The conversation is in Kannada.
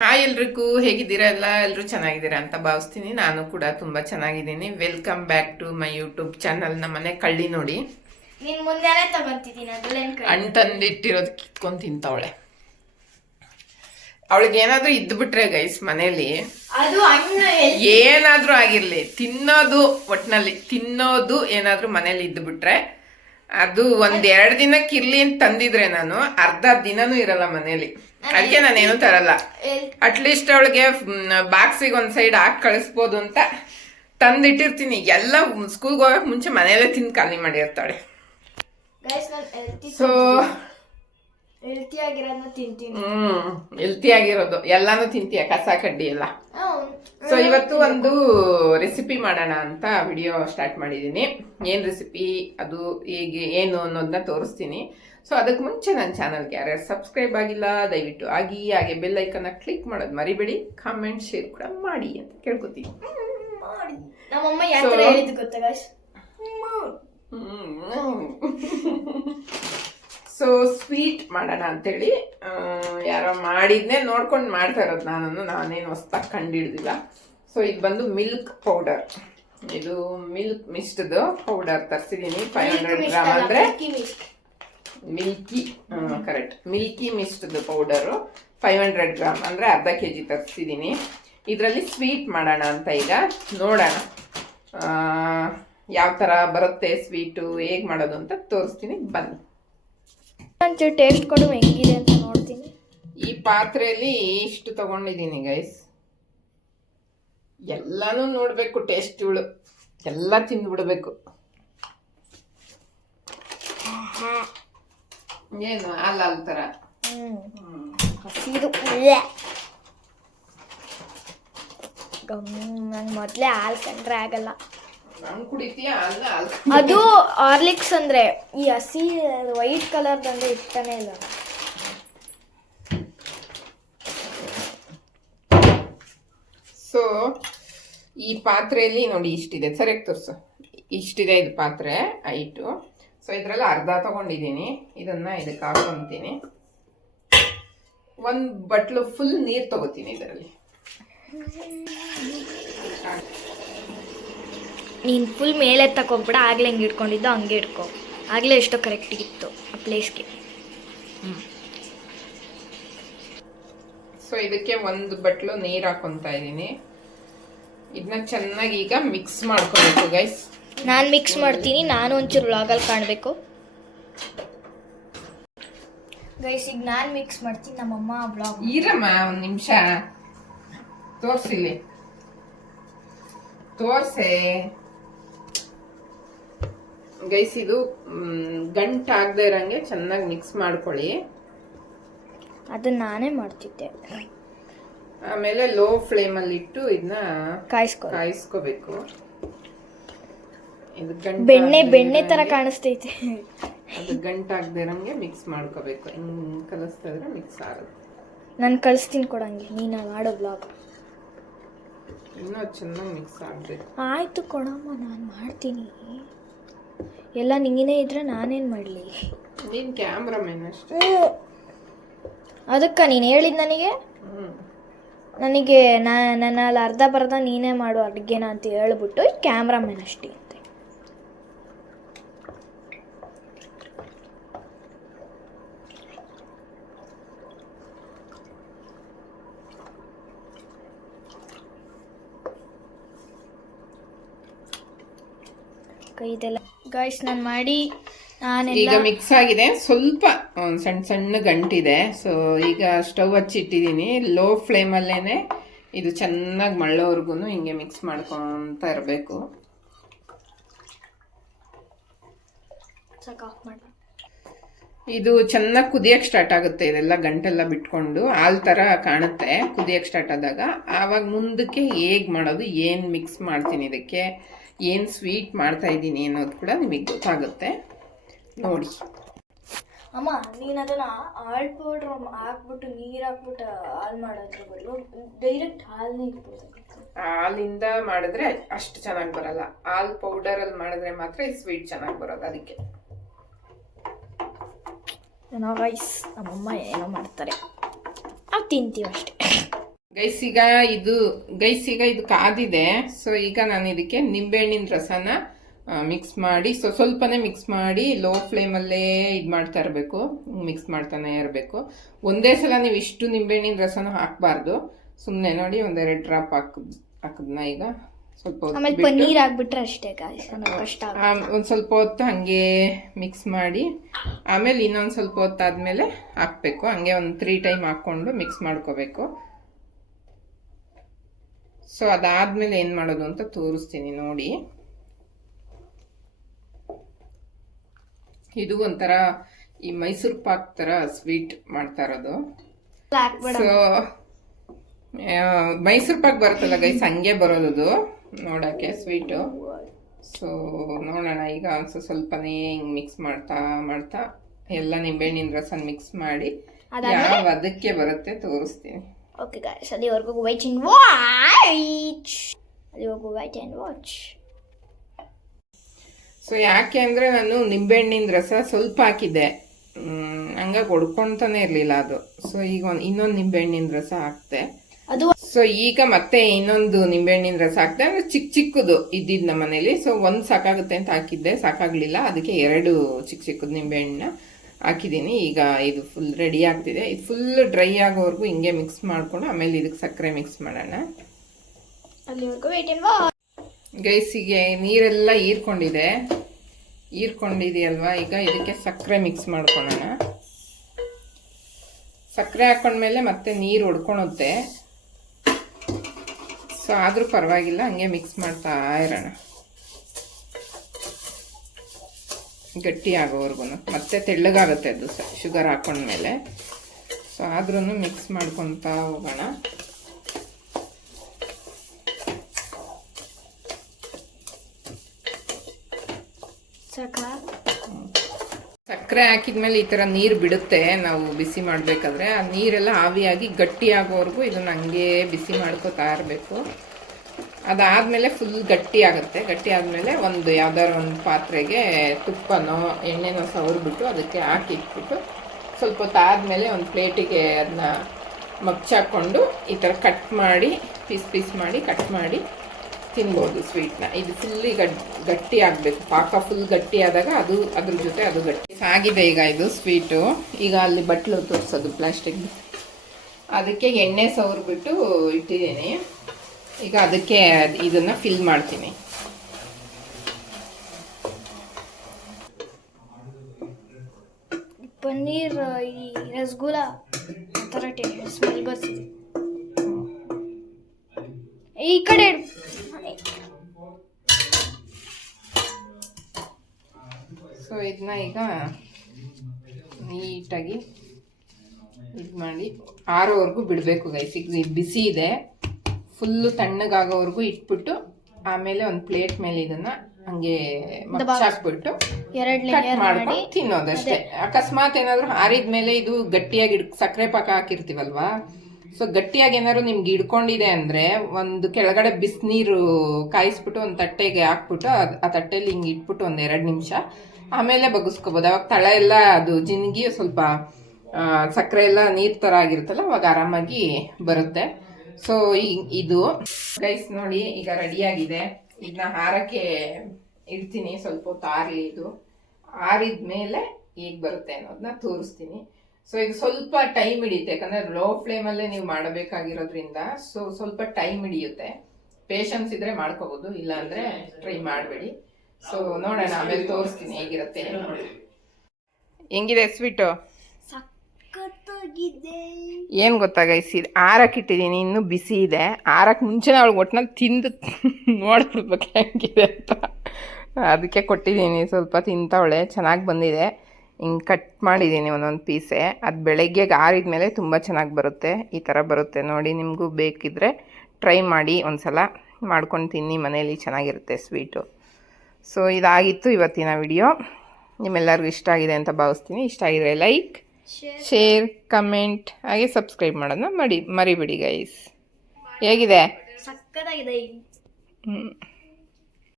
ಹಾಯ್ ಎಲ್ರಿಗೂ ಹೇಗಿದ್ದೀರಾ ಎಲ್ಲ? ಎಲ್ಲರೂ ಚೆನ್ನಾಗಿದ್ದೀರಾ ಅಂತ ಭಾವಿಸ್ತೀನಿ. ನಾನು ಕೂಡ ತುಂಬ ಚೆನ್ನಾಗಿದ್ದೀನಿ. Welcome back to my YouTube channel ನಮ್ಮನೆ ಕಳ್ಳಿ ನೋಡಿ. ನಿನ್ ಮುಂದೆನೆ ತಗೊಂತಿದ್ದೀನಿ ಹಣ್ಣು ತಂದಿಟ್ಟಿರೋದು ಕಿತ್ಕೊಂಡು ತಿಂತವಳೆ. ಅವಳಿಗೆ ಏನಾದರೂ ಇದ್ದುಬಿಟ್ರೆ ಗೈಸ್ ಮನೇಲಿ ಅದು ಹಣ್ಣು ಎಲ್- ಏನಾದ್ರೂ ಆಗಿರ್ಲಿ ತಿನ್ನೋದು ಒಟ್ನಲ್ಲಿ ತಿನ್ನೋದು ಏನಾದ್ರೂ ಮನೇಲಿ ಇದ್ಬಿಟ್ರೆ ಅದು ಒಂದ್ ಎರಡ್ ದಿನಕ್ಕೆ ಇರ್ಲಿ ಅಂತ ತಂದಿದ್ರೆ ನಾನು ಅರ್ಧ ದಿನನೂ ಇರಲ್ಲ ಮನೇಲಿ. ಅದಕ್ಕೆ ನಾನೇನು ತರಲ್ಲ. ಅಟ್ಲೀಸ್ಟ್ ಅವಳಿಗೆ ಬಾಕ್ಸಿಗೆ ಒಂದ್ ಸೈಡ್ ಹಾಕಿ ಕಳಿಸ್ಬೋದು ಅಂತ ತಂದಿಟ್ಟಿರ್ತೀನಿ. ಎಲ್ಲ ಸ್ಕೂಲ್ಗೆ ಹೋಗಕ್ ಮುಂಚೆ ಮನೇಲೆ ತಿಂದು ಖಾಲಿ ಮಾಡಿರ್ತಾಳೆ ಸೊ ಆಗಿರೋದ್ನ ತಿಂತೀನಿ. ಹ್ಮ್ ಹೆಲ್ತಿ ಆಗಿರೋದು. ಎಲ್ಲಾನು ತಿಂತೀಯ? ಕಸ ಕಡ್ಡಿ ಎಲ್ಲ? ಸೊ ಇವತ್ತು ಒಂದು ರೆಸಿಪಿ ಮಾಡೋಣ ಅಂತ ವಿಡಿಯೋ ಸ್ಟಾರ್ಟ್ ಮಾಡಿದ್ದೀನಿ. ಏನು ರೆಸಿಪಿ ಅದು ಹೇಗೆ ಏನು ಅನ್ನೋದನ್ನ ತೋರಿಸ್ತೀನಿ. ಸೊ ಅದಕ್ಕೆ ಮುಂಚೆ ನನ್ನ ಚಾನಲ್ಗೆ ಯಾರ್ಯಾರು ಸಬ್ಸ್ಕ್ರೈಬ್ ಆಗಿಲ್ಲ ದಯವಿಟ್ಟು ಆಗಿ ಹಾಗೆ ಬೆಲ್ ಐಕನ್ನ ಕ್ಲಿಕ್ ಮಾಡೋದು ಮರಿಬೇಡಿ. ಕಾಮೆಂಟ್ ಶೇರ್ ಕೂಡ ಮಾಡಿ ಅಂತ ಕೇಳ್ಕೊತೀನಿ. ಮಾಡಿ. ನಮ್ಮಮ್ಮ ಯಾವ ತರ ಹೇಳಿದ್ದು ಗೊತ್ತಾ guys? ಸೊ ಸ್ವೀಟ್ ಮಾಡೋಣ ಅಂತೇಳಿ ಯಾರೋ ಮಾಡಿದ್ನೇ ನೋಡ್ಕೊಂಡು ಮಾಡ್ತಾ ಇರೋದು ನಾನು ನಾನೇನು ಹೊಸ್ದಾಗಿ ಕಂಡಿಡ್ದಿಲ್ಲ. ಸೊ ಇದು ಬಂದು ಮಿಲ್ಕ್ ಪೌಡರ್ ಇದು ಮಿಲ್ಕ್ ಮಿಸ್ಟ್ದು ಪೌಡರ್ ತರಿಸಿದ್ದೀನಿ ಫೈವ್ ಹಂಡ್ರೆಡ್ ಗ್ರಾಮ್ ಅಂದರೆ ಮಿಲ್ಕಿ ಕರೆಕ್ಟ್ ಮಿಲ್ಕಿ ಮಿಸ್ಟ್ದು ಪೌಡರು ಫೈವ್ ಹಂಡ್ರೆಡ್ ಗ್ರಾಮ್ ಅಂದರೆ ಅರ್ಧ ಕೆ ಜಿ ತರಿಸಿದ್ದೀನಿ ಇದರಲ್ಲಿ ಸ್ವೀಟ್ ಮಾಡೋಣ ಅಂತ ಈಗ ನೋಡೋಣ. ಯಾವ ಥರ ಬರುತ್ತೆ ಸ್ವೀಟು ಹೇಗೆ ಮಾಡೋದು ಅಂತ ತೋರಿಸ್ತೀನಿ. ಬನ್ನಿ. ಒಂಚೂರು ಟೇಸ್ಟ್ ಕೊಡು ಹೆಂಗಿದೆ ಅಂತ ನೋಡ್ತೀನಿ. ಈ ಪಾತ್ರೆಯಲ್ಲಿ ಇಷ್ಟು ತಗೊಂಡಿದ್ದೀನಿ ಗೈಸ್ ಎಲ್ಲಾನು ನೋಡಬೇಕು ಟೇಸ್ಟ್ಗಳು ಎಲ್ಲ ತಿಂದ್ಬಿಡ್ಬೇಕು ಏನು ಅಲ್ಲ ಹಾಲ್ ಥರ. ಹಸಿದು ನಂಗೆ ಮೊದಲೇ ಹಾಲು ಕಂಡ್ರೆ ಆಗಲ್ಲ. ಅದು ಹಾರ್ಲಿಕ್ಸ್ ಅಂದ್ರೆ ಈ ಹಸಿ ವೈಟ್ ಕಲರ್ ಅಂದ್ರೆ ಇಷ್ಟನೇ ಇಲ್ಲ. ಸೊ ಈ ಪಾತ್ರೆಯಲ್ಲಿ ನೋಡಿ ಇಷ್ಟಿದೆ. ಸರಿಯಾಗಿ ತೋರಿಸು. ಇಷ್ಟಿದೆ ಇದು ಪಾತ್ರೆ ಐಟು. ಸೊ ಇದರಲ್ಲಿ ಅರ್ಧ ತಗೊಂಡಿದ್ದೀನಿ. ಇದನ್ನ ಇದಕ್ಕೆ ಹಾಕೊಂತೀನಿ. ಒಂದು ಬಟ್ಲು ಫುಲ್ ನೀರು ತಗೋತೀನಿ ಇದರಲ್ಲಿ. ನೀನು ಫುಲ್ ಮೇಲೆ ತಗೊಂಬಿಡ ಆಗಲೇ ಹಂಗೆ ಇಟ್ಕೊಂಡಿದ್ದು ಹಂಗೆ ಇಟ್ಕೊ. ಆಗಲೇ ಎಷ್ಟೋ ಕರೆಕ್ಟಿಗಿತ್ತು ಆ ಪ್ಲೇಸ್ಗೆ ಸೊ ಇದಕ್ಕೆ ಒಂದು ಬಟ್ಲು ನೀರು ಹಾಕೊಂತ ಇದ್ದೀನಿ. ಇದನ್ನ ಚೆನ್ನಾಗಿ ಈಗ ಮಿಕ್ಸ್ ಮಾಡ್ಕೋಬೇಕು ಗೈಸ್ ನಾನು ಮಿಕ್ಸ್ ಮಾಡ್ತೀನಿ ನಾನು ಒಂಚೂರು ವ್ಲಾಗಲ್ಲಿ ಕಾಣಬೇಕು. ಗೈಸ್ ಈಗ ನಾನು ಮಿಕ್ಸ್ ಮಾಡ್ತೀನಿ ನಮ್ಮಮ್ಮ ವ್ಲಾಗ್ ಇರಮ್ಮ ಒಂದು ನಿಮಿಷ. ತೋರ್ಸಿಲಿ ತೋರ್ಸೆ. ಗೈಸ್ ಇದು ಗಂಟಾಗದೆ ಆಗದೆ ಇರಂಗೆ ಚೆನ್ನಾಗಿ ಮಿಕ್ಸ್ ಮಾಡ್ಕೊಳ್ಳಿ. ಅದು ನಾನೇ ಮಾಡ್ತಿದ್ದೆ. ಆಮೇಲೆ ಲೋ ಫ್ಲೇಮಲ್ಲಿ ಇಟ್ಟು ಇದನ್ನ ಕಾಯಿಸ್ಕೊ ಕಾಯಿಸ್ಕೋಬೇಕು. ಇದು ಗಂಟು ಬೆಣ್ಣೆ ಬೆಣ್ಣೆ ತರ ಕಾಣಿಸ್ತೈತೆ. ಅದು ಗಂಟಾಗದೆ ಇರೋಂಗೆ ಮಿಕ್ಸ್ ಮಾಡ್ಕೋಬೇಕು. ಹಿಂಗೆ ಕಲಿಸ್ತಾ ಇದ್ರೆ ಮಿಕ್ಸ್ ಆಗುತ್ತೆ. ನಾನು ಕಳಿಸ್ತೀನಿ ಕೊಡಂಗೆ ನೀನು ಮಾಡೋ ಬ್ಲಾಗ್ ಇನ್ನೂ ಚೆನ್ನಾಗಿ ಮಿಕ್ಸ್ ಆಗಬೇಕು. ಆಯಿತು ಕೊಡಮ್ಮ ನಾನು ಮಾಡ್ತೀನಿ. ಎಲ್ಲ ನಿಂಗಿನೇ ಇದ್ರೆ ನಾನೇನು ಮಾಡಲಿ? ನೀನು ಕ್ಯಾಮ್ರಾಮೇನ್ ಅಷ್ಟೇ. ಅದಕ್ಕೆ ನೀನು ಹೇಳಿದ್ ನನಗೆ? ನನಗೆ ನಾ ನನ್ನಲ್ಲಿ ಅರ್ಧ ಬರ್ಧ ನೀನೇ ಮಾಡು ಅಡುಗೆನ ಅಂತ ಹೇಳ್ಬಿಟ್ಟು ಕ್ಯಾಮ್ರಾಮನ್ ಅಷ್ಟೇ ಅಂತೆ. ಕೈದೆಲ್ಲ ಗಾಯ್ಸ್ ನಾನು ಮಾಡಿ ನಾನೆಲ್ಲ ಈಗ ಮಿಕ್ಸ್ ಆಗಿದೆ. ಸ್ವಲ್ಪ ಒಂದ್ ಸಣ್ಣ ಸಣ್ಣ ಗಂಟಿದೆ. ಸೊ ಈಗ ಸ್ಟವ್ ಹಚ್ಚಿಟ್ಟಿದ್ದೀನಿ ಲೋ ಫ್ಲೇಮಲ್ಲೇನೆ ಇದು ಚೆನ್ನಾಗಿ ಮಳ್ಳೋವರೆಗೂ ಹಿಂಗೆ ಮಿಕ್ಸ್ ಮಾಡ್ಕೊತ ಇರಬೇಕು. ಸಾಕು ಆಫ್ ಮಾಡಿ ಇದು ಚೆನ್ನಾಗಿ ಕುದಿಯಕ್ಕೆ ಸ್ಟಾರ್ಟ್ ಆಗುತ್ತೆ. ಇದೆಲ್ಲ ಗಂಟೆಲ್ಲ ಬಿಟ್ಕೊಂಡು ಹಾಲ್ ಥರ ಕಾಣುತ್ತೆ ಕುದಿಯಕ್ಕೆ ಸ್ಟಾರ್ಟ್ ಆದಾಗ. ಆವಾಗ ಮುಂದಕ್ಕೆ ಹೇಗೆ ಮಾಡೋದು ಏನು ಮಿಕ್ಸ್ ಮಾಡ್ತೀನಿ ಇದಕ್ಕೆ? ಏನು ಸ್ವೀಟ್ ಮಾಡ್ತಾ ಇದ್ದೀನಿ ಅನ್ನೋದು ಕೂಡ ನಿಮಗೆ ಗೊತ್ತಾಗುತ್ತೆ. ನೋಡಿ. ಅಮ್ಮ ನೀನು ಅದನ್ನ ಹಾಲ್ ಪೌಡ್ರ್ ಹಾಕ್ಬಿಟ್ಟು ನೀರು ಹಾಕ್ಬಿಟ್ಟು ಹಾಲು ಮಾಡೋದ್ರ ಬದಲು ಡೈರೆಕ್ಟ್ ಹಾಲನ್ನೇ ಹಾಲಿಂದ ಮಾಡಿದ್ರೆ ಅಷ್ಟು ಚೆನ್ನಾಗಿ ಬರಲ್ಲ. ಹಾಲ್ ಪೌಡರಲ್ಲಿ ಮಾಡಿದ್ರೆ ಮಾತ್ರ ಈ ಸ್ವೀಟ್ ಚೆನ್ನಾಗಿ ಬರೋದು ಅದಕ್ಕೆ. ನಾವು ರೈಸ್ ನಮ್ಮಮ್ಮ ಏನೋ ಮಾಡ್ತಾರೆ. ನಾವು ತಿಂತೀವಿ ಅಷ್ಟೇ. ಗೈಸ್ ಈಗ ಇದು ಗೈಸಿಗ ಇದು ಕಾದಿದೆ. ಸೊ ಈಗ ನಾನು ಇದಕ್ಕೆ ನಿಂಬೆಹಣ್ಣಿನ ರಸನ ಮಿಕ್ಸ್ ಮಾಡಿ ಸೊ ಸ್ವಲ್ಪನೇ ಮಿಕ್ಸ್ ಮಾಡಿ ಲೋ ಫ್ಲೇಮಲ್ಲೇ ಇದು ಮಾಡ್ತಾ ಇರಬೇಕು. ಮಿಕ್ಸ್ ಮಾಡ್ತಾನೆ ಇರಬೇಕು. ಒಂದೇ ಸಲ ನೀವು ಇಷ್ಟು ನಿಂಬೆಹಣ್ಣಿನ ರಸನ ಹಾಕಬಾರ್ದು. ಸುಮ್ಮನೆ ನೋಡಿ ಒಂದೆರಡು ಡ್ರಾಪ್ ಹಾಕದ್ ಹಾಕದ್ನ ಈಗ. ಸ್ವಲ್ಪ ಒಂದ್ ಪನ್ನೀರ್ ಹಾಕ್ಬಿಟ್ರೆ ಅಷ್ಟೇ ಕಷ್ಟ. ಒಂದು ಸ್ವಲ್ಪ ಹೊತ್ತು ಹಂಗೆ ಮಿಕ್ಸ್ ಮಾಡಿ ಆಮೇಲೆ ಇನ್ನೊಂದು ಸ್ವಲ್ಪ ಹೊತ್ತಾದ್ಮೇಲೆ ಹಾಕಬೇಕು. ಹಂಗೆ ಒಂದು ತ್ರೀ ಟೈಮ್ ಹಾಕ್ಕೊಂಡು ಮಿಕ್ಸ್ ಮಾಡ್ಕೋಬೇಕು. ಸೊ ಅದಾದ್ಮೇಲೆ ಏನು ಮಾಡೋದು ಅಂತ ತೋರಿಸ್ತೀನಿ ನೋಡಿ. ಇದು ಒಂಥರ ಈ ಮೈಸೂರು ಪಾಕ್ ಥರ ಸ್ವೀಟ್ ಮಾಡ್ತಾ ಇರೋದು. ಸೊ ಮೈಸೂರು ಪಾಕ್ ಬರುತ್ತಲ್ಲ ಗೈಸ್ ಹಂಗೆ ಬರೋದು ನೋಡೋಕ್ಕೆ ಸ್ವೀಟು ಸೊ ನೋಡೋಣ ಈಗ ಒಂದು ಸ್ವಲ್ಪನೇ ಹಿಂಗೆ ಮಿಕ್ಸ್ ಮಾಡ್ತಾ ಮಾಡ್ತಾ ಎಲ್ಲ ನಿಂಬೆಹಣ್ಣಿನ ರಸ ಮಿಕ್ಸ್ ಮಾಡಿ? ಯಾವ ಅದಕ್ಕೆ ಬರುತ್ತೆ ತೋರಿಸ್ತೀನಿ. ಓಕೆ ಗಾಯ್ಸ್ ಅಲ್ಲಿವರೆಗೂ ವೈಟ್ ಅಂಡ್ ವಾಚ್ ಅಲ್ಲಿವರೆಗೂ ವೈಟ್ ಅಂಡ್ ವಾಚ್ ಸೊ ಯಾಕೆ ಅಂದರೆ ನಾನು ನಿಂಬೆಹಣ್ಣಿನ ರಸ ಸ್ವಲ್ಪ ಹಾಕಿದ್ದೆ. ಹಂಗಾಗಿ ಹೊಡ್ಕೊಳ್ತಾನೆ ಇರಲಿಲ್ಲ ಅದು. ಸೊ ಈಗ ಒಂದು ಇನ್ನೊಂದು ನಿಂಬೆಹಣ್ಣಿನ ರಸ ಹಾಕ್ತೆ. ಅದು ಸೊ ಈಗ ಮತ್ತೆ ಇನ್ನೊಂದು ನಿಂಬೆಹಣ್ಣಿನ ರಸ ಹಾಕ್ದೆ ಅಂದ್ರೆ ಚಿಕ್ಕ ಚಿಕ್ಕದು ಇದ್ದಿದ್ದು ನಮ್ಮ ಮನೇಲಿ ಸೊ ಒಂದು ಸಾಕಾಗುತ್ತೆ ಅಂತ ಹಾಕಿದ್ದೆ. ಸಾಕಾಗ್ಲಿಲ್ಲ. ಅದಕ್ಕೆ ಎರಡು ಚಿಕ್ಕ ಚಿಕ್ಕದು ನಿಂಬೆಹಣ್ಣನ್ನ ಹಾಕಿದ್ದೀನಿ. ಈಗ ಇದು ಫುಲ್ ರೆಡಿ ಆಗ್ತಿದೆ. ಇದು ಫುಲ್ ಡ್ರೈ ಆಗೋವರೆಗೂ ಹಿಂಗೆ ಮಿಕ್ಸ್ ಮಾಡ್ಕೊಂಡು ಆಮೇಲೆ ಇದಕ್ಕೆ ಸಕ್ಕರೆ ಮಿಕ್ಸ್ ಮಾಡೋಣ. ಗೈಸಿಗೆ ನೀರೆಲ್ಲ ಹೀರ್ಕೊಂಡಿದೆ. ಹೀರ್ಕೊಂಡಿದೆಯಲ್ವಾ? ಈಗ ಇದಕ್ಕೆ ಸಕ್ಕರೆ ಮಿಕ್ಸ್ ಮಾಡ್ಕೊಳ್ಳೋಣ. ಸಕ್ಕರೆ ಹಾಕೊಂಡ್ಮೇಲೆ ಮತ್ತೆ ನೀರು ಹೊಡ್ಕೊಳುತ್ತೆ ಸೊ ಆದರೂ ಪರವಾಗಿಲ್ಲ ಹಂಗೆ ಮಿಕ್ಸ್ ಮಾಡ್ತಾ ಇರೋಣ. ಗಟ್ಟಿ ಆಗೋವರೆಗೂ ಮತ್ತೆ ತೆಳ್ಳಗಾಗುತ್ತೆ ಅದು ಶುಗರ್ ಹಾಕೊಂಡ್ಮೇಲೆ. ಸೊ ಆದ್ರೂ ಮಿಕ್ಸ್ ಮಾಡ್ಕೊತಾ ಹೋಗೋಣ. ಸಾಕ ಸಕ್ಕರೆ ಹಾಕಿದ್ಮೇಲೆ ಈ ಥರ ನೀರು ಬಿಡುತ್ತೆ ನಾವು ಬಿಸಿ ಮಾಡಬೇಕಾದ್ರೆ. ಆ ನೀರೆಲ್ಲ ಆವಿಯಾಗಿ ಗಟ್ಟಿ ಆಗೋವರೆಗೂ ಇದನ್ನ ಹಂಗೆ ಬಿಸಿ ಮಾಡ್ಕೋತಾ ಇರಬೇಕು. ಅದಾದಮೇಲೆ ಫುಲ್ ಗಟ್ಟಿ ಆಗುತ್ತೆ. ಗಟ್ಟಿ ಆದಮೇಲೆ ಒಂದು ಯಾವ್ದಾದ್ರು ಒಂದು ಪಾತ್ರೆಗೆ ತುಪ್ಪನೋ, ಎಣ್ಣೆನೋ ಸವರ್ಬಿಟ್ಟು ಅದಕ್ಕೆ ಹಾಕಿ ಇಟ್ಬಿಟ್ಟು ಸ್ವಲ್ಪ ಹೊತ್ತು ಆದಮೇಲೆ ಒಂದು ಪ್ಲೇಟಿಗೆ ಅದನ್ನ ಮಗ್ಚಾಕೊಂಡು ಈ ಥರ ಕಟ್ ಮಾಡಿ ಪೀಸ್ ಪೀಸ್ ಮಾಡಿ ಕಟ್ ಮಾಡಿ ತಿನ್ಬೋದು ಸ್ವೀಟ್ನ ಇದು ಫುಲ್ಲಿ ಗಟ್ಟಿ ಆಗಬೇಕು. ಪಾಕ ಫುಲ್ ಗಟ್ಟಿ ಆದಾಗ ಅದು, ಅದ್ರ ಜೊತೆ ಅದು ಗಟ್ಟಿ. ಆಗಿದೆ ಈಗ ಇದು ಸ್ವೀಟು ಈಗ ಅಲ್ಲಿ ಬಟ್ಲು ತೋರಿಸೋದು ಪ್ಲಾಸ್ಟಿಕ್ ಅದಕ್ಕೆ ಎಣ್ಣೆ ಸವರ್ಬಿಟ್ಟು ಇಟ್ಟಿದ್ದೀನಿ. ಈಗ ಅದಕ್ಕೆ ಇದನ್ನ ಫಿಲ್ ಮಾಡ್ತೀನಿ. ಪನ್ನೀರ್ ಈ ರಸಗುಲ್ಲ ಥರ ಸ್ಮೆಲ್ ಬರ್ತಿದೆ ಈ ಕಡೆ ಸೊ ಇದನ್ನ ಈಗ ನೀಟಾಗಿ ಇದು ಮಾಡಿ ಆರೋವರೆಗೂ ಬಿಡಬೇಕು ಗೈಸ್ ಈಗ ಇದು ಬಿಸಿ ಇದೆ. ಫುಲ್ಲು ತಣ್ಣಗಾಗೋವರೆಗೂ ಇಟ್ಬಿಟ್ಟು ಆಮೇಲೆ ಒಂದು ಪ್ಲೇಟ್ ಮೇಲೆ ಇದನ್ನ ಹಂಗೆ ಹಾಕ್ಬಿಟ್ಟು ಕಟ್ ಮಾಡ್ಕೊಂಡು ಮಾಡಿ ತಿನ್ನೋದಷ್ಟೇ. ಅಕಸ್ಮಾತ್ ಏನಾದ್ರು ಹಾರಿದ ಮೇಲೆ ಇದು ಗಟ್ಟಿಯಾಗಿ ಇಡ್ ಸಕ್ಕರೆ ಪಾಕ ಹಾಕಿರ್ತೀವಲ್ವಾ? ಸೊ ಗಟ್ಟಿಯಾಗಿ ಏನಾದ್ರು ನಿಮ್ಗೆ ಹಿಡ್ಕೊಂಡಿದೆ ಅಂದ್ರೆ ಒಂದು ಕೆಳಗಡೆ ಬಿಸಿನೀರು ಕಾಯಿಸ್ಬಿಟ್ಟು ಒಂದು ತಟ್ಟೆಗೆ ಹಾಕ್ಬಿಟ್ಟು ಆ ತಟ್ಟೆಲಿ ಹಿಂಗೆ ಇಟ್ಬಿಟ್ಟು ಒಂದು ಎರಡು ನಿಮಿಷ ಆಮೇಲೆ ಬಗ್ಗಿಸ್ಕೋಬೋದು ಅವಾಗ ತಳ ಎಲ್ಲ ಅದು ಜಿನ್ಗಿ ಸ್ವಲ್ಪ ಸಕ್ಕರೆ ಎಲ್ಲ ನೀರ್ ತರ ಆಗಿರುತ್ತಲ್ಲ ಅವಾಗ ಆರಾಮಾಗಿ ಬರುತ್ತೆ. ಸೊ ಇದು ಗೈಸ್ ನೋಡಿ ಈಗ ರೆಡಿಯಾಗಿದೆ ಇದನ್ನ ಹಾರಕ್ಕೆ ಇಡ್ತೀನಿ ಸ್ವಲ್ಪ ಹೊತ್ತು ಆರಲಿ ಇದು. ಆರಿದ ಮೇಲೆ ಹೇಗೆ ಬರುತ್ತೆ ಅನ್ನೋದನ್ನ ತೋರಿಸ್ತೀನಿ. ಸೊ ಇದು ಸ್ವಲ್ಪ ಟೈಮ್ ಹಿಡಿಯುತ್ತೆ. ಯಾಕಂದ್ರೆ ಲೋ ಫ್ಲೇಮಲ್ಲೇ ನೀವು ಮಾಡಬೇಕಾಗಿರೋದ್ರಿಂದ ಸೊ ಸ್ವಲ್ಪ ಟೈಮ್ ಹಿಡಿಯುತ್ತೆ. ಪೇಷನ್ಸ್ ಇದ್ರೆ ಮಾಡ್ಕೋಬಹುದು ಇಲ್ಲ ಅಂದ್ರೆ ಟ್ರೈ ಮಾಡಬೇಡಿ. ಸೊ ನೋಡೋಣ ಆಮೇಲೆ ತೋರಿಸ್ತೀನಿ ಹೇಗಿರುತ್ತೆ. ಹೆಂಗಿದೆ ಸ್ವೀಟು ಏನು ಗೊತ್ತಾ ಗೈಸ್ ಇದು ಆರಕ್ಕೆ ಇಟ್ಟಿದ್ದೀನಿ, ಇನ್ನೂ ಬಿಸಿ ಇದೆ. ಆರಕ್ಕೆ ಮುಂಚೆನೇ ಅವಳಿಗೆ ಒಟ್ಟಿನಲ್ಲಿ ತಿಂದು ನೋಡ್ಬಿಡ್ಬೇಕು ಹೆಂಗಿದೆ ಅಂತ. ಅದಕ್ಕೆ ಕೊಟ್ಟಿದ್ದೀನಿ, ಸ್ವಲ್ಪ ತಿಂತಾವಳೆ, ಚೆನ್ನಾಗಿ ಬಂದಿದೆ. ಹಿಂಗೆ ಕಟ್ ಮಾಡಿದ್ದೀನಿ ಒಂದೊಂದು ಪೀಸೆ. ಅದು ಬೆಳಗ್ಗೆ ಆರಿದ ಮೇಲೆ ತುಂಬ ಚೆನ್ನಾಗಿ ಬರುತ್ತೆ, ಈ ಥರ ಬರುತ್ತೆ. ನೋಡಿ, ನಿಮಗೂ ಬೇಕಿದ್ದರೆ ಟ್ರೈ ಮಾಡಿ ಒಂದು ಸಲ ಮಾಡ್ಕೊಂಡು ತಿನ್ನಿ, ಮನೇಲಿ ಚೆನ್ನಾಗಿರುತ್ತೆ ಸ್ವೀಟು. ಸೊ, ಇದಾಗಿತ್ತು ಇವತ್ತಿನ ವಿಡಿಯೋ. ನಿಮ್ಮೆಲ್ಲರಿಗೂ ಇಷ್ಟ ಆಗಿದೆ ಅಂತ ಭಾವಿಸ್ತೀನಿ. ಇಷ್ಟ ಆಗಿದ್ರೆ ಲೈಕ್ ಶೇರ್ ಕಮೆಂಟ್ ಹಾಗೆ ಸಬ್ಸ್ಕ್ರೈಬ್ ಮಾಡೋದನ್ನ ಮಾಡಿ ಮರಿಬಿಡಿ ಗೈಸ್ ಹೇಗಿದೆ? ಸಕ್ಕತ್ತಾಗಿದೆ. ಹ್ಞೂ